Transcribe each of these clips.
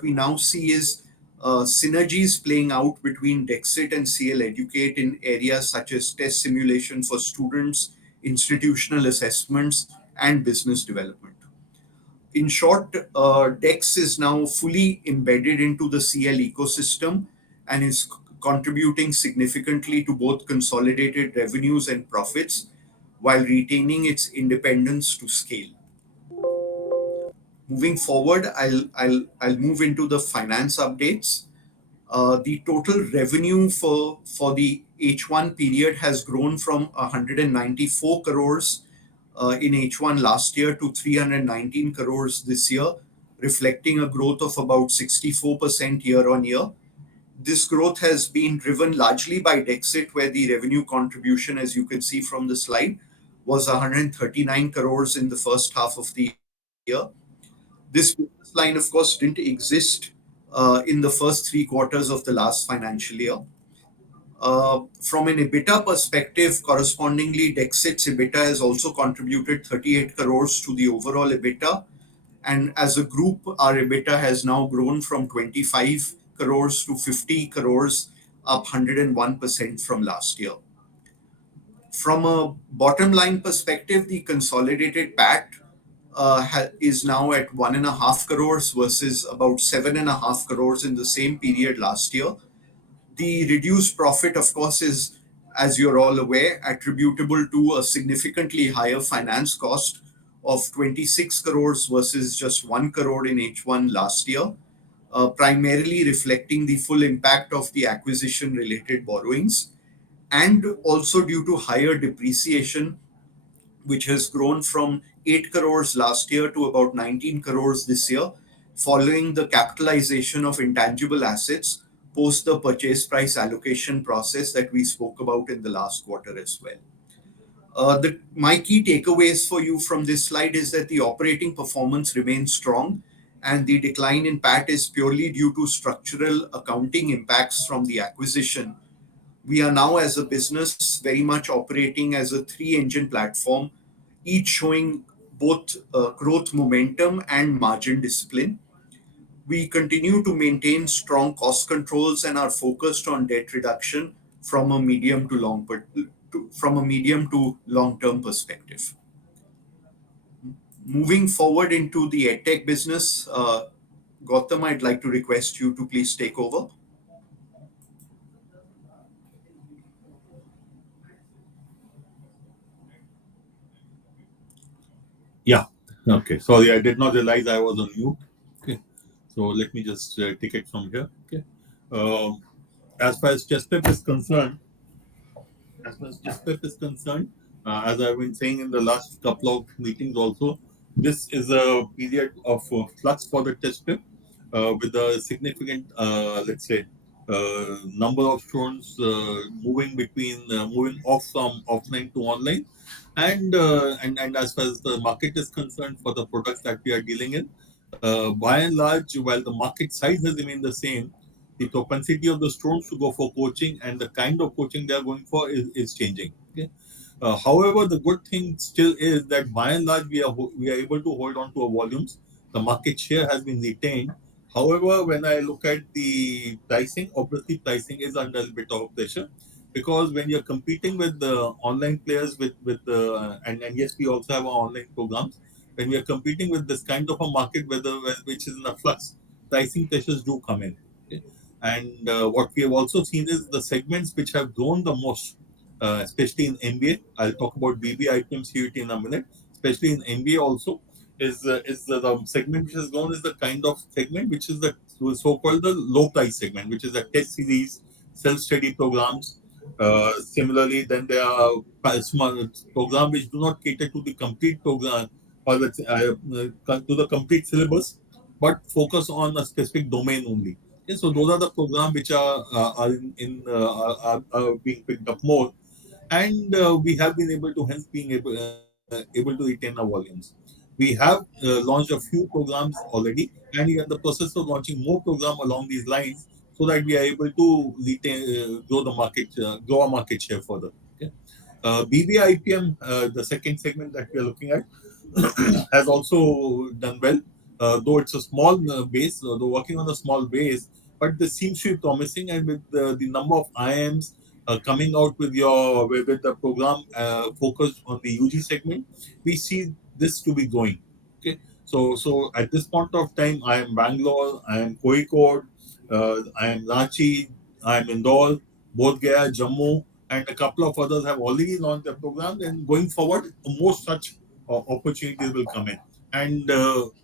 we now see is synergies playing out between Dexit and CL Educate in areas such as test simulation for students, institutional assessments, and business development. In short, Dex is now fully embedded into the CL ecosystem and is contributing significantly to both consolidated revenues and profits while retaining its independence to scale. Moving forward, I'll move into the finance updates. The total revenue for the H1 period has grown from 194 crores in H1 last year to 319 crores this year, reflecting a growth of about 64% year on year. This growth has been driven largely by Dexit, where the revenue contribution, as you can see from the slide, was 139 crores in the first half of the year. This business line, of course, didn't exist in the first 3 quarters of the last financial year. From an EBITDA perspective, correspondingly, Dexit's EBITDA has also contributed 38 crores to the overall EBITDA. And as a group, our EBITDA has now grown from 25 crores to 50 crores, up 101% from last year. From a bottom line perspective, the consolidated PAT is now at 1.5 crores versus about 7.5 crores in the same period last year. The reduced profit, of course, is, as you're all aware, attributable to a significantly higher finance cost of 26 crores versus just 1 crore in H1 last year, primarily reflecting the full impact of the acquisition related borrowings and also due to higher depreciation, which has grown from 8 crores last year to about 19 crores this year, following the capitalization of intangible assets post the purchase price allocation process that we spoke about in the last quarter as well. My key takeaways for you from this slide is that the operating performance remains strong and the decline in PAT is purely due to structural accounting impacts from the acquisition. We are now, as a business, very much operating as a three-engine platform, each showing both growth momentum and margin discipline. We continue to maintain strong cost controls and are focused on debt reduction from a medium to long term perspective. Moving forward into the edtech business, Gautam, I'd like to request you to please take over. Yeah. Okay. Sorry, I did not realize I was on mute. Okay. So let me just take it from here. Okay. As far as ChessPep is concerned, as I've been saying in the last couple of meetings also, this is a period of flux for the ChessPep with a significant, let's say, number of students moving off from offline to online, and as far as the market is concerned for the products that we are dealing in, by and large, while the market size has remained the same, the propensity of the students to go for coaching and the kind of coaching they are going for is changing. Okay? However, the good thing still is that by and large we are able to hold on to our volumes. The market share has been retained. However, when I look at the pricing, obviously pricing is under a bit of pressure because when you're competing with the online players with the and yes, we also have our online programs. When we are competing with this kind of a market, which is in a flux, pricing pressures do come in. Okay? And what we have also seen is the segments which have grown the most, especially in MBA. I'll talk about BBIPM CUT in a minute. Especially in MBA also, is the segment which has grown is the kind of segment which is the so-called the low price segment, which is the test series, self-study programs. Similarly, then there are small programs which do not cater to the complete program or to the complete syllabus, but focus on a specific domain only. Okay, so those are the programs which are being picked up more, and we have been able to hence being able to retain our volumes. We have launched a few programs already, and we are in the process of launching more programs along these lines so that we are able to retain, grow our market share further. Okay? BBIPM, the second segment that we are looking at, has also done well. though it's a small base, though working on a small base, but this seems to be promising. And with the number of IIMs coming out with the program focused on the UG segment, we see this to be growing. Okay, so at this point of time, I am Bangalore, I am Kozhikode, I am Ranchi, I am Indore, Bodh Gaya, Jammu, and a couple of others have already launched their programs. And going forward, more such opportunities will come in. And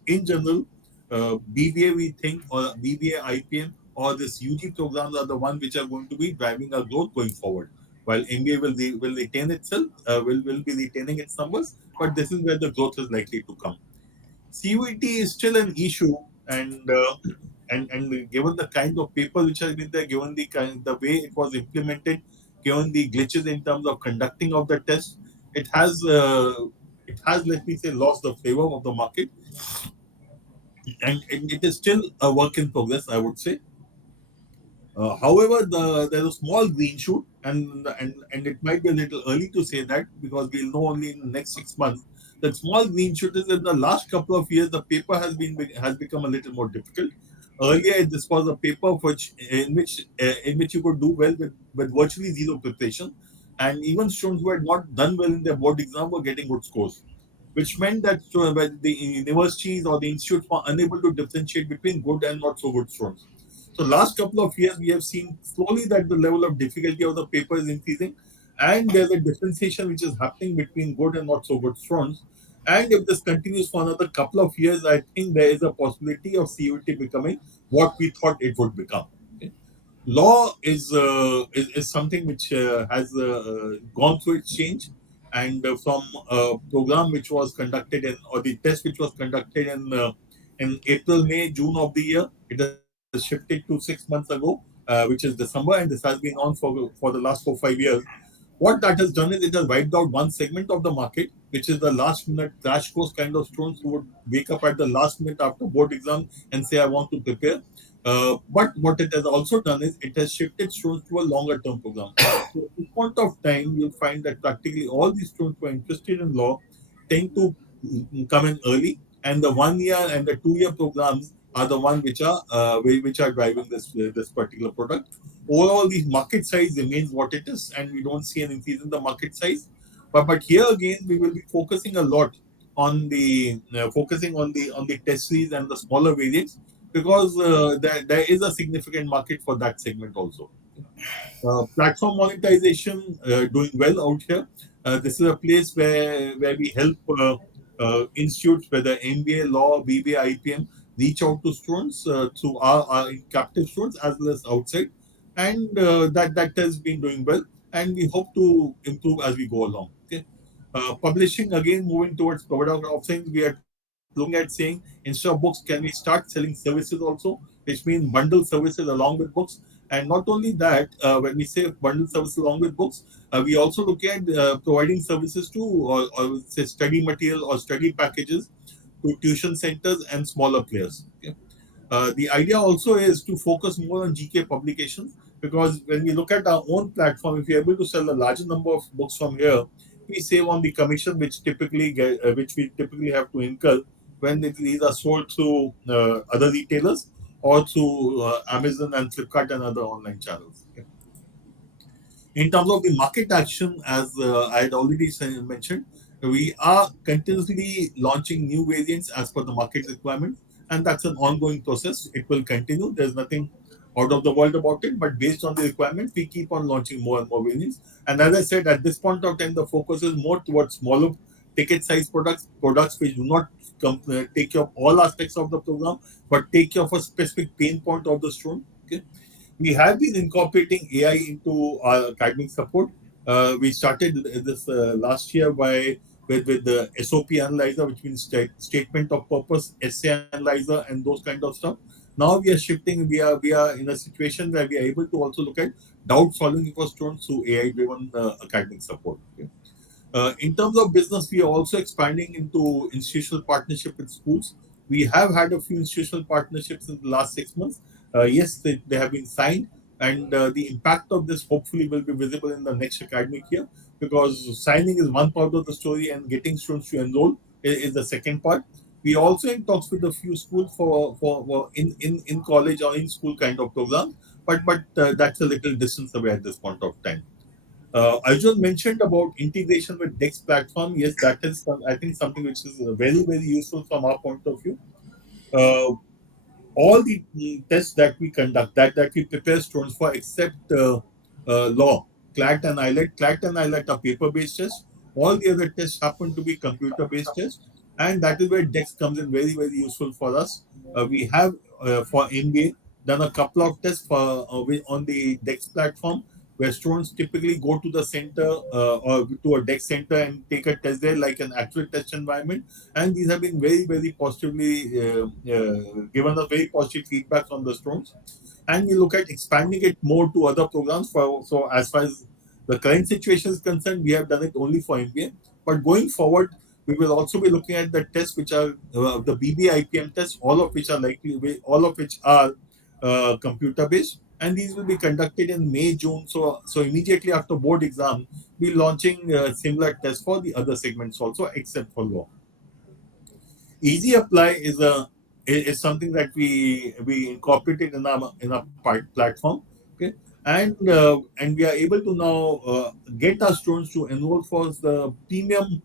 in general, BBA we think, or BBA IPM or this UG programs are the ones which are going to be driving our growth going forward. While MBA will retain itself, will be retaining its numbers, but this is where the growth is likely to come. CUET is still an issue, and given the kind of paper which has been there, given the way it was implemented, given the glitches in terms of conducting of the test, it has let me say lost the flavor of the market, and it is still a work in progress, I would say. However, there's a small green shoot, and it might be a little early to say that because we'll know only in the next 6 months. The small green shoot is in the last couple of years the paper has become a little more difficult. Earlier, this was a paper in which you could do well with virtually zero preparation, and even students who had not done well in their board exam were getting good scores, which meant that the universities or the institutes were unable to differentiate between good and not so good students. So last couple of years, we have seen slowly that the level of difficulty of the paper is increasing, and there's a differentiation which is happening between good and not so good students. And if this continues for another couple of years, I think there is a possibility of CUT becoming what we thought it would become. Okay. Law is something which has gone through its change, and from a program which was conducted or the test which was conducted in April, May, June of the year, it has shifted to 6 months ago, which is December, and this has been on for the last 4 5 years. What that has done is it has wiped out one segment of the market, which is the last minute crash course kind of students who would wake up at the last minute after board exam and say, I want to prepare. But what it has also done is it has shifted students to a longer term program. So at this point of time, you'll find that practically all these students who are interested in law tend to come in early, and the 1 year and the 2 year programs are the one which are driving this particular product. Overall, the market size remains what it is, and we don't see an increase in the market size. But here again, we will be focusing a lot on the test series and the smaller variants, because there is a significant market for that segment also. Platform monetization doing well out here. This is a place where we help institutes, whether MBA, law, BBA, IPM, reach out to students through our captive students as well as outside, and that has been doing well, and we hope to improve as we go along. Okay. Publishing again, moving towards product offerings, we are looking at saying instead of books, can we start selling services also, which means bundle services along with books. And not only that, when we say bundle service along with books, we also look at providing services to, or say, study material or study packages to tuition centers and smaller players. Okay. The idea also is to focus more on GK publications, because when we look at our own platform, if we're able to sell a larger number of books from here, we save on the commission which we typically have to incur when these are sold through other retailers or through Amazon and Flipkart and other online channels. Okay. In terms of the market action, as I had already mentioned, we are continuously launching new variants as per the market requirements, and that's an ongoing process. It will continue. There's nothing out of the world about it, but based on the requirements, we keep on launching more and more variants. And as I said, at this point of time, the focus is more towards smaller ticket size products which do not take care of all aspects of the program, but take care of a specific pain point of the student. Okay. We have been incorporating AI into our academic support. We started this last year with the SOP analyzer, which means statement of purpose, essay analyzer, and those kind of stuff. Now we are shifting. We are in a situation where we are able to also look at doubt solving for students through AI driven academic support. Okay. In terms of business, we are also expanding into institutional partnership with schools. We have had a few institutional partnerships in the last 6 months. Yes, they have been signed, and the impact of this hopefully will be visible in the next academic year, because signing is one part of the story and getting students to enroll is the second part. We also in talks with a few schools for in college or in school kind of programs, but that's a little distance away at this point of time. Arjun mentioned about integration with Dex platform. Yes, that is I think something which is very useful from our point of view. Uh, all the tests that we conduct, that we prepare students for, except law, CLAT and ILET. CLAT and ILET are paper-based tests. All the other tests happen to be computer-based tests, and that is where DEX comes in very useful for us. We have for MBA done a couple of tests on the DEX platform, where students typically go to the center or to a DEX center and take a test there, like an actual test environment, and these have been very positively given us very positive feedback from the students. And we look at expanding it more to other programs. So as far as the current situation is concerned, we have done it only for MBA, but going forward we will also be looking at the tests which are the BBIPM tests, all of which are computer based, and these will be conducted in May, June. So immediately after board exam, we're launching similar tests for the other segments also, except for law. Easy apply is something that we incorporated in our platform. Okay, and we are able to now get our students to enroll for the premium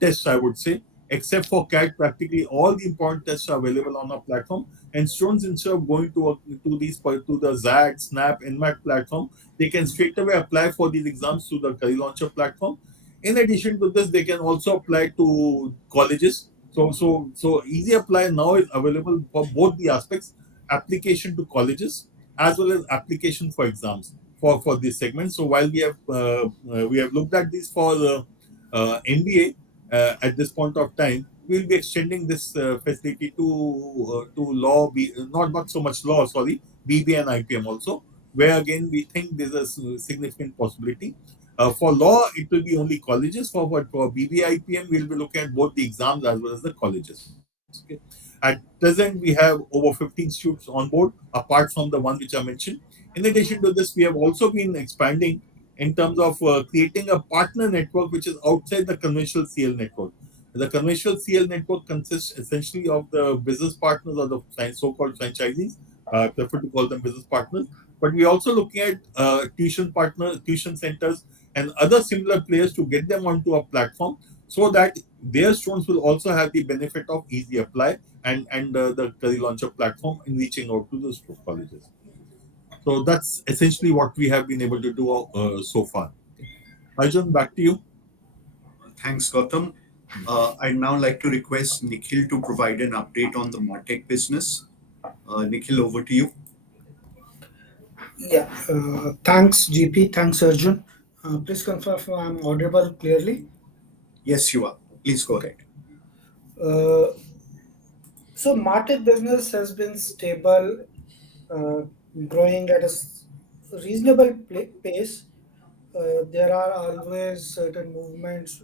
tests, I would say. Except for CAT, practically all the important tests are available on our platform, and students, instead of going to these to the ZAT, SNAP, NMAT platform, they can straight away apply for these exams through the Career Launcher platform. In addition to this, they can also apply to colleges. So Easy Apply now is available for both the aspects: application to colleges as well as application for exams for this segment. So while we have looked at this for the MBA at this point of time, we'll be extending this facility to law, not so much law, sorry, BB and IPM also, where again we think there's a significant possibility. For law, it will be only colleges. For BBIPM, we'll be looking at both the exams as well as the colleges. Okay. At present, we have over 15 students on board, apart from the one which I mentioned. In addition to this, we have also been expanding in terms of creating a partner network which is outside the conventional CL network. The conventional CL network consists essentially of the business partners or the so-called franchisees. I prefer to call them business partners. But we're also looking at tuition partners, tuition centers, and other similar players to get them onto a platform, so that their students will also have the benefit of Easy Apply and the Career Launcher platform in reaching out to the colleges. So that's essentially what we have been able to do so far. Arjun, back to you. Thanks, Gautam. I'd now like to request Nikhil to provide an update on the MarTech business. Nikhil, over to you. Yeah, thanks, GP. Thanks, Arjun. Please confirm if I'm audible clearly. Yes, you are. Please go Okay. ahead. Uh, so, market business has been stable, uh, growing at a reasonable pace. There are always certain movements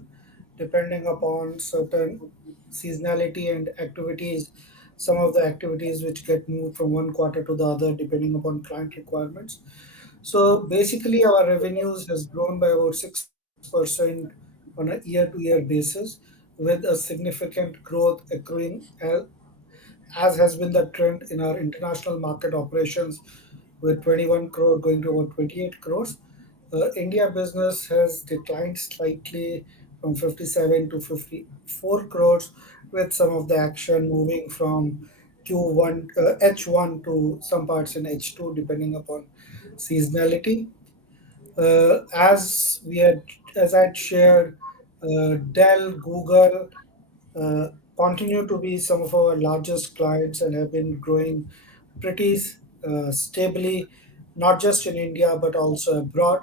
depending upon certain seasonality and activities. Some of the activities which get moved from one quarter to the other depending upon client requirements. So basically, our revenues has grown by about 6% on a year-to-year basis, with a significant growth occurring as has been the trend in our international market operations, with 21 crore going to about 28 crores. India business has declined slightly from 57 to 54 crores, with some of the action moving from Q1, H1 to some parts in H2, depending upon seasonality. As we had, as I'd shared, Dell, Google uh, continue to be some of our largest clients and have been growing pretty stably, not just in India but also abroad.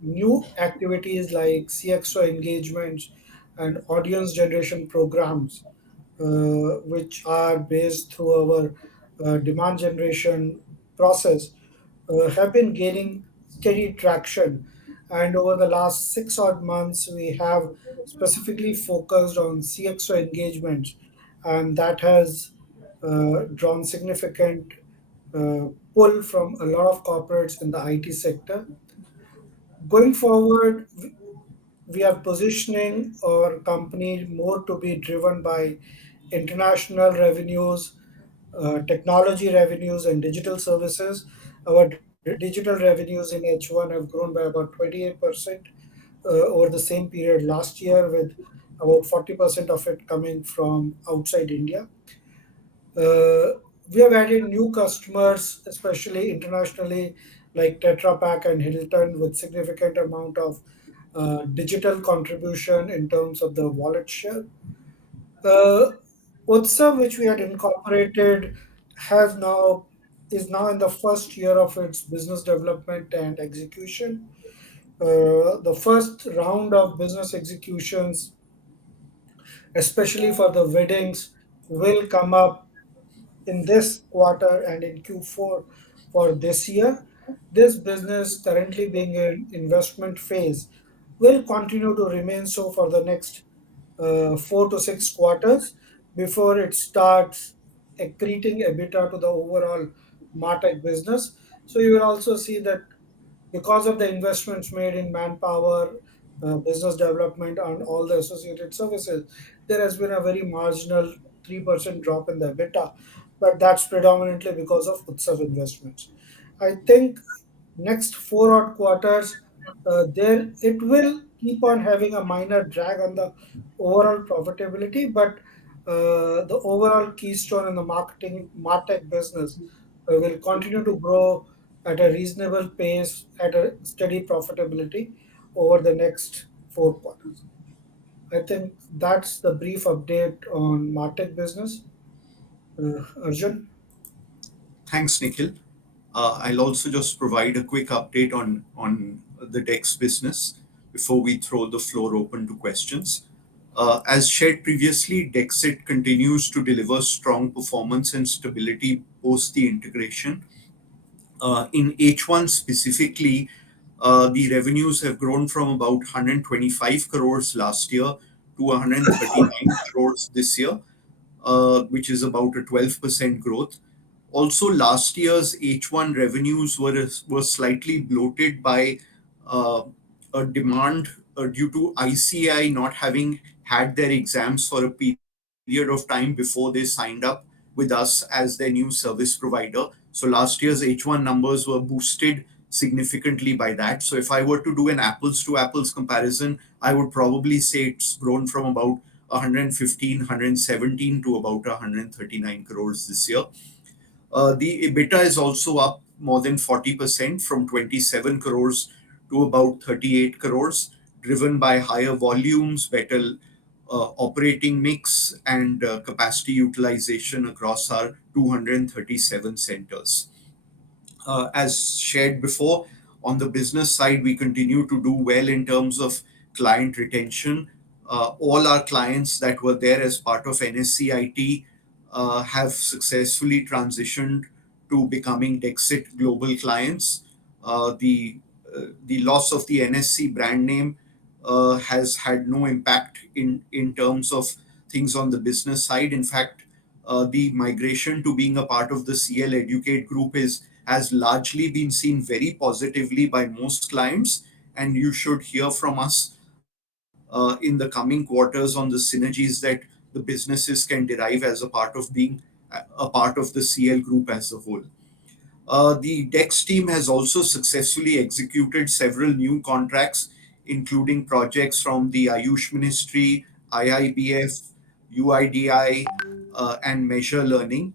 New activities like CXO engagements and audience generation programs, which are based through our demand generation process, have been gaining steady traction. And over the last 6 odd months, we have specifically focused on CXO engagements, and that has drawn significant pull from a lot of corporates in the IT sector. Going forward, we are positioning our company more to be driven by international revenues, technology revenues, and digital services. Our digital revenues in H1 have grown by about 28% over the same period last year, with about 40% of it coming from outside India. We have added new customers, especially internationally, like Tetra Pak and Hilton, with significant amount of digital contribution in terms of the wallet share. Uh, Utsav, which we had incorporated, has now is now in the first year of its business development and execution. The first round of business executions, especially for the weddings, will come up in this quarter and in Q4 for this year. This business, currently being in investment phase, will continue to remain so for the next 4 to 6 quarters before it starts accreting EBITDA to the overall MarTech business. So you will also see that because of the investments made in manpower, business development, and all the associated services, there has been a very marginal 3% drop in the EBITDA, but that's predominantly because of Utsav investments. I think next 4 odd quarters, there it will keep on having a minor drag on the overall profitability, but the overall keystone in the marketing martech business will continue to grow at a reasonable pace at a steady profitability over the next 4 quarters. I think that's the brief update on martech business. Arjun. Thanks, Nikhil. I'll also just provide a quick update on the DEX business before we throw the floor open to questions. As shared previously, Dexit continues to deliver strong performance and stability post the integration. In H1 specifically, the revenues have grown from about 125 crores last year to 139 crores this year, which is about a 12% growth. Also, last year's H1 revenues were slightly bloated by uh, a demand due to ICI not having had their exams for a period of time before they signed up with us as their new service provider. So last year's H1 numbers were boosted significantly by that. So if I were to do an apples to apples comparison, I would probably say it's grown from about 115, 117 to about 139 crores this year. The EBITDA is also up more than 40% from 27 crores to about 38 crores, driven by higher volumes, better operating mix, and capacity utilization across our 237 centers. As shared before, on the business side, we continue to do well in terms of client retention. All our clients that were there as part of NSCIT have successfully transitioned to becoming Dexit global clients. The loss of the NSC brand name has had no impact in terms of things on the business side. In fact, the migration to being a part of the CL Educate group is has largely been seen very positively by most clients, and you should hear from us in the coming quarters on the synergies that the businesses can derive as a part of being a part of the CL group as a whole. The DEX team has also successfully executed several new contracts, including projects from the Ayush Ministry, IIBF, UIDI, and Measure Learning.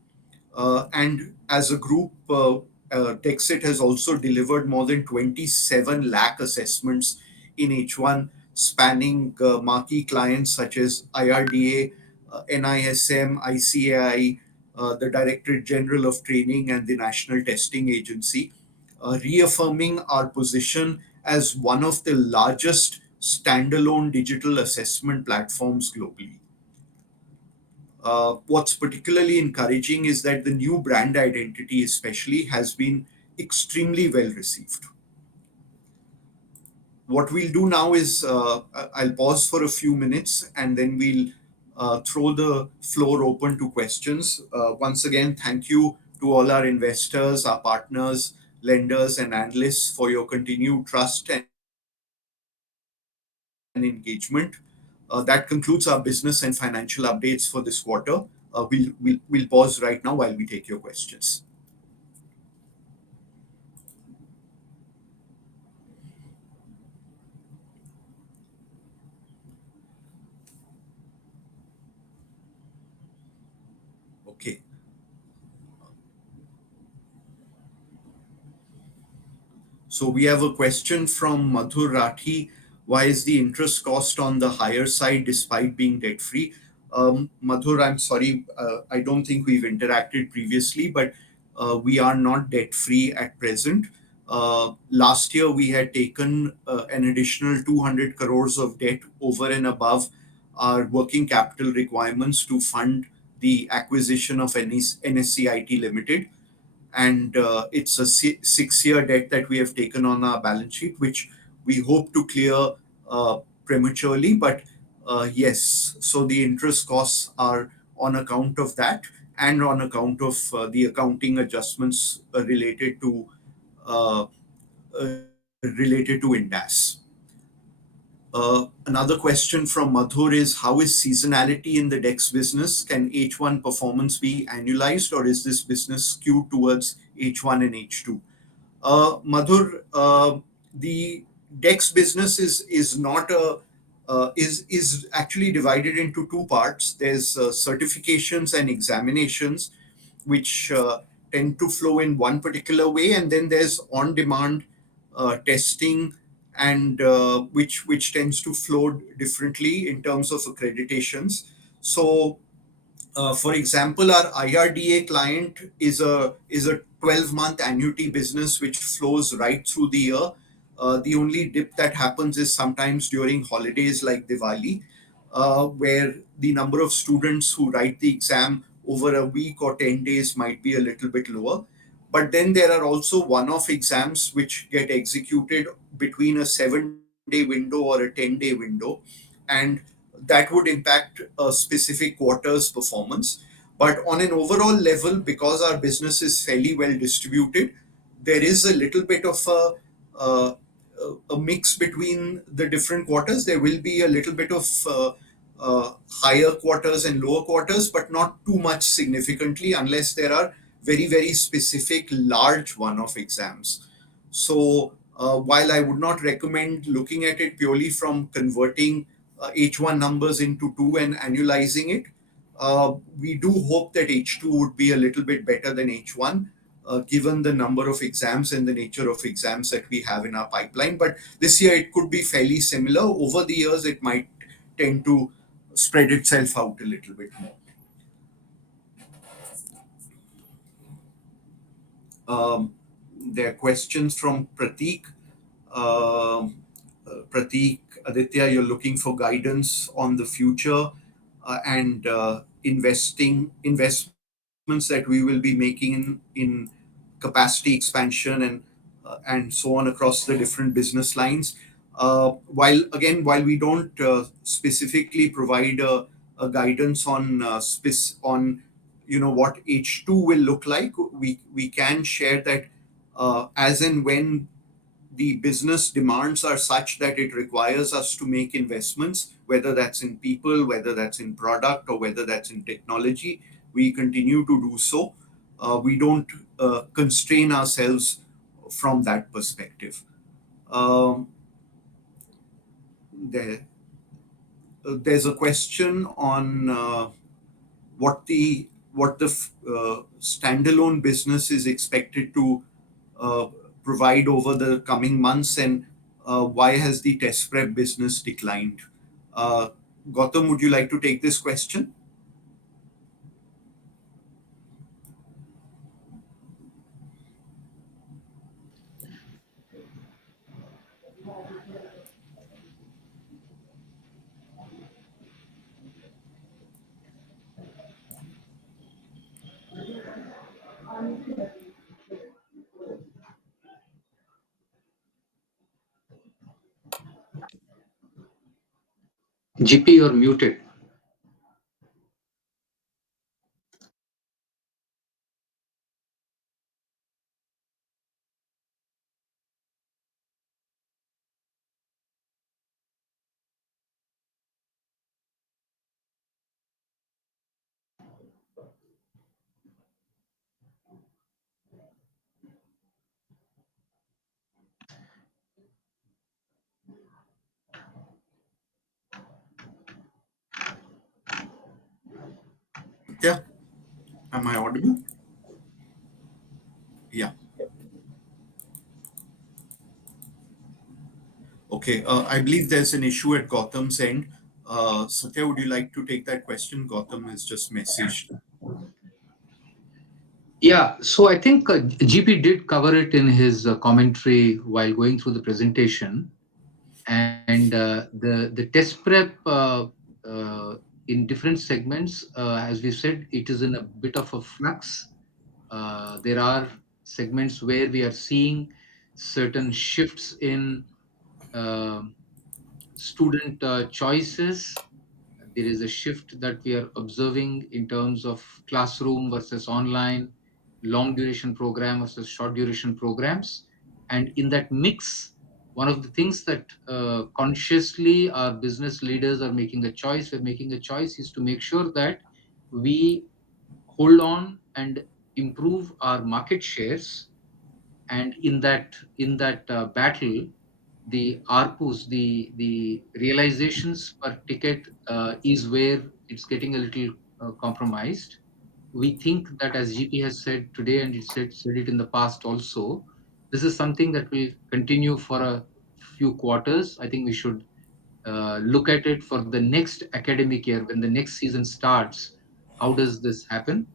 And as a group, Dexit has also delivered more than 27 lakh assessments in H1, spanning marquee clients such as IRDA, NISM, ICAI, the Directorate General of Training, and the National Testing Agency, reaffirming our position as one of the largest standalone digital assessment platforms globally. What's particularly encouraging is that the new brand identity, especially, has been extremely well received. What we'll do now is I'll pause for a few minutes and then we'll throw the floor open to questions. Once again, thank you to all our investors, our partners, lenders, and analysts for your continued trust and support. and engagement. That concludes our business and financial updates for this quarter. We'll pause right now while we take your questions. Okay. So we have a question from Madhur Rathi. Why is the interest cost on the higher side despite being debt free? Madhur, I'm sorry, I don't think we've interacted previously, but we are not debt free at present. Last year, we had taken an additional 200 crores of debt over and above our working capital requirements to fund the acquisition of NSCIT Limited, and it's a 6-year debt that we have taken on our balance sheet, which we hope to clear prematurely. But yes, so the interest costs are on account of that and on account of the accounting adjustments uh, related to INDAS. Another question from Madhur is, how is seasonality in the DEX business? Can H1 performance be annualized, or is this business skewed towards H1 and H2? Madhur, the DEX business is not a is actually divided into two parts. There's certifications and examinations, which tend to flow in one particular way, and then there's on-demand testing, and which tends to flow differently in terms of accreditations. So for example, our IRDA client is a 12-month annuity business which flows right through the year. The only dip that happens is sometimes during holidays like Diwali, where the number of students who write the exam over a week or 10 days might be a little bit lower. But then there are also one-off exams which get executed between a 7-day window or a 10-day window, and that would impact a specific quarter's performance. But on an overall level, because our business is fairly well distributed, there is a little bit of a, a mix between the different quarters. There will be a little bit of higher quarters and lower quarters, but not too much significantly unless there are very, very specific large one-off exams. So while I would not recommend looking at it purely from converting H1 numbers into 2 and annualizing it, we do hope that H2 would be a little bit better than H1, given the number of exams and the nature of exams that we have in our pipeline. But this year it could be fairly similar. Over the years, it might tend to spread itself out a little bit more. There are questions from Prateek. Prateek, Aditya, you're looking for guidance on the future and investments that we will be making in capacity expansion and so on across the different business lines. While we don't specifically provide a guidance on what H2 will look like, we can share that as and when the business demands are such that it requires us to make investments, whether that's in people, whether that's in product, or whether that's in technology, we continue to do so. We don't constrain ourselves from that perspective. Um, there, there's a question on what the standalone business is expected to uh, provide over the coming months, and why has the test prep business declined? Uh, Gautam, would you like to take this question? GP, you're muted. Am I audible? Yeah. Okay. I believe there's an issue at Gautam's end. Satya, would you like to take that question? Gautam has just messaged. Yeah, so I think GP did cover it in his commentary while going through the presentation, and the test prep uh, in different segments, as we said, it is in a bit of a flux. There are segments where we are seeing certain shifts in um student choices. There is a shift that we are observing in terms of classroom versus online, long duration program versus short duration programs. And in that mix, one of the things that consciously our business leaders are making a choice, we're making a choice is to make sure that we hold on and improve our market shares. And in that battle, the ARPUs, the realizations per ticket is where it's getting a little compromised. We think that, as GP has said today, and said it in the past also, this is something that will continue for a few quarters. I think we should look at it for the next academic year when the next season starts. How does this happen?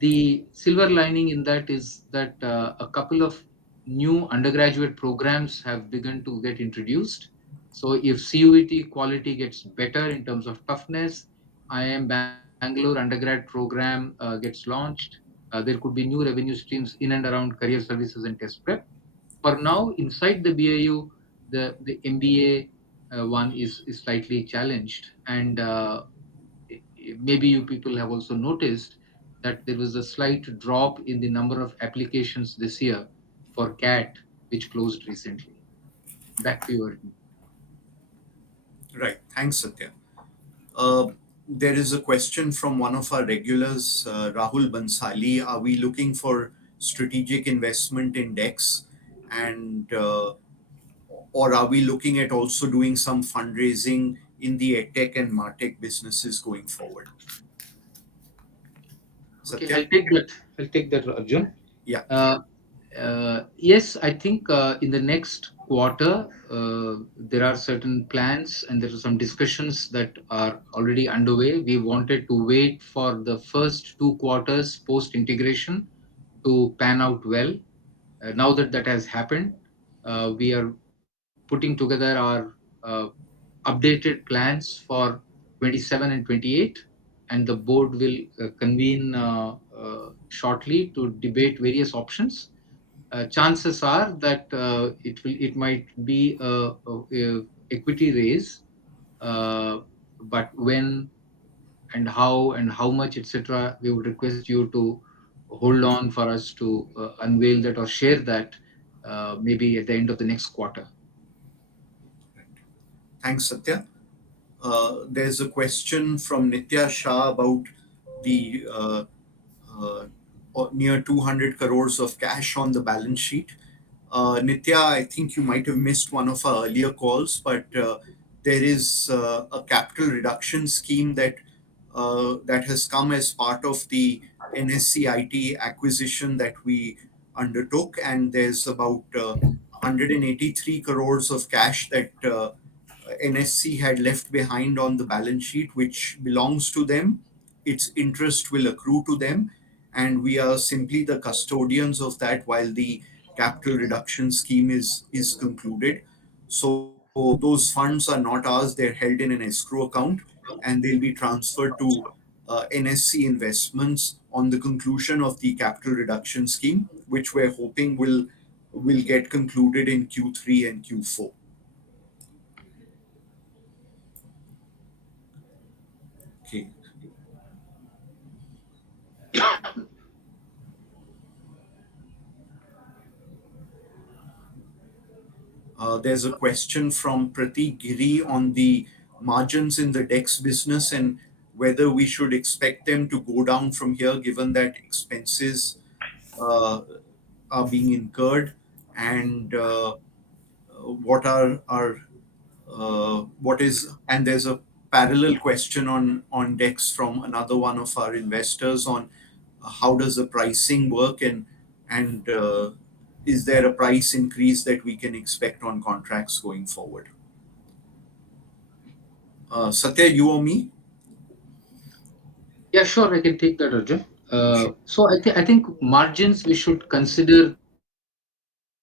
The silver lining in that is that a couple of new undergraduate programs have begun to get introduced. So if CUET quality gets better in terms of toughness, IIM Bangalore undergrad program gets launched. There could be new revenue streams in and around career services and test prep. For now, inside the BAU, the MBA one is slightly challenged, and maybe you people have also noticed that there was a slight drop in the number of applications this year for CAT, which closed recently. Back to you, Arjun. Right. Thanks, Satya. Uh, there is a question from one of our regulars, Rahul Bansali. Are we looking for strategic investment in DEX? And or are we looking at also doing some fundraising in the EdTech and MarTech businesses going forward? Okay, Satya? I'll take that, Arjun. Yeah. Uh, yes, I think in the next quarter, there are certain plans and there are some discussions that are already underway. We wanted to wait for the first 2 quarters post integration to pan out well. Now that that has happened, we are putting together our updated plans for 27 and 28, and the board will convene shortly to debate various options. Chances are that it might be a equity raise, uh, but when and how much, etc., we would request you to hold on for us to unveil that or share that maybe at the end of the next quarter. Thanks, Satya. There's a question from Nitya Shah about the uh, near 200 crores of cash on the balance sheet. Nitya, I think you might have missed one of our earlier calls, but there is a capital reduction scheme that has come as part of the NSCIT acquisition that we undertook, and there's about 183 crores of cash that NSC had left behind on the balance sheet, which belongs to them. Its interest will accrue to them, and we are simply the custodians of that while the capital reduction scheme is concluded. So those funds are not ours; they're held in an escrow account, and they'll be transferred to NSC investments on the conclusion of the capital reduction scheme, which we're hoping will get concluded in Q3 and Q4. Okay. There's a question from Pratik Giri on the margins in the DEX business and whether we should expect them to go down from here given that expenses uh, are being incurred, and what are what is, and there's a parallel question on DEX from another one of our investors on how does the pricing work, and is there a price increase that we can expect on contracts going forward? Satya, you or me? Yeah, sure, I can take that, Arjun. Sure. So I think margins, we should consider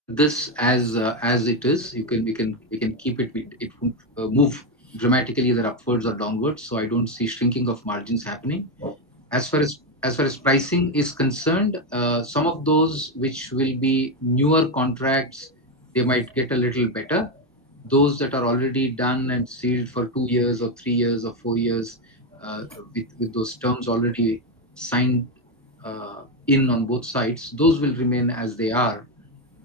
this as it is. We can keep it. It won't move dramatically either upwards or downwards. So I don't see shrinking of margins happening. As far as pricing is concerned, some of those which will be newer contracts, they might get a little better. Those that are already done and sealed for 2 years or 3 years or 4 years, with those terms already signed in on both sides, those will remain as they are.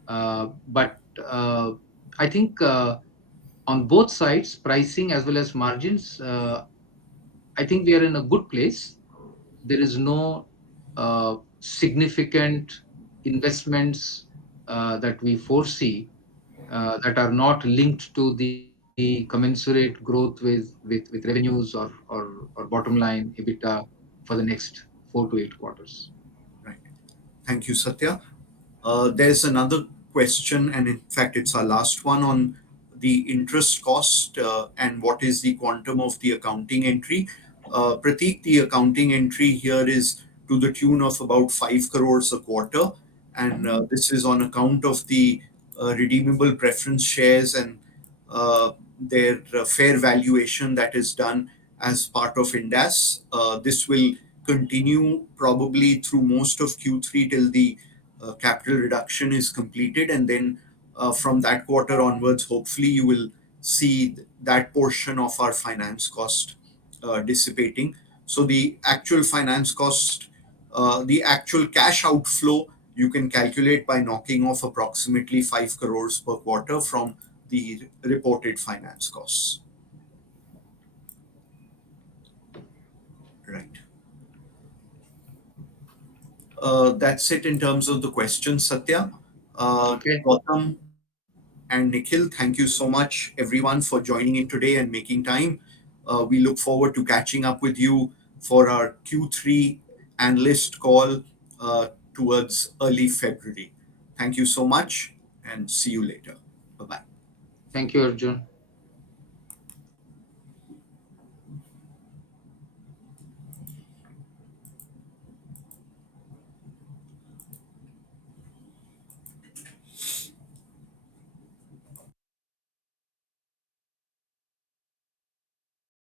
But I think on both sides, pricing as well as margins, I think we are in a good place. There is no significant investments that we foresee that are not linked to the commensurate growth with revenues or bottom line EBITDA for the next 4 to 8 quarters. Right. Thank you, Satya. There's another question, and in fact, it's our last one on the interest cost and what is the quantum of the accounting entry. Prateek, the accounting entry here is to the tune of about 5 crores a quarter, and this is on account of the redeemable preference shares and their fair valuation that is done as part of INDAS. This will continue probably through most of Q3 till the capital reduction is completed, and then from that quarter onwards, hopefully you will see that portion of our finance cost dissipating. So the actual finance cost, the actual cash outflow, you can calculate by knocking off approximately 5 crores per quarter from the reported finance costs. Right. That's it in terms of the questions, Satya. Okay. Gautam and Nikhil, thank you so much, everyone, for joining in today and making time. We look forward to catching up with you for our Q3 analyst call towards early February. Thank you so much and see you later. Bye bye. Thank you, Arjun.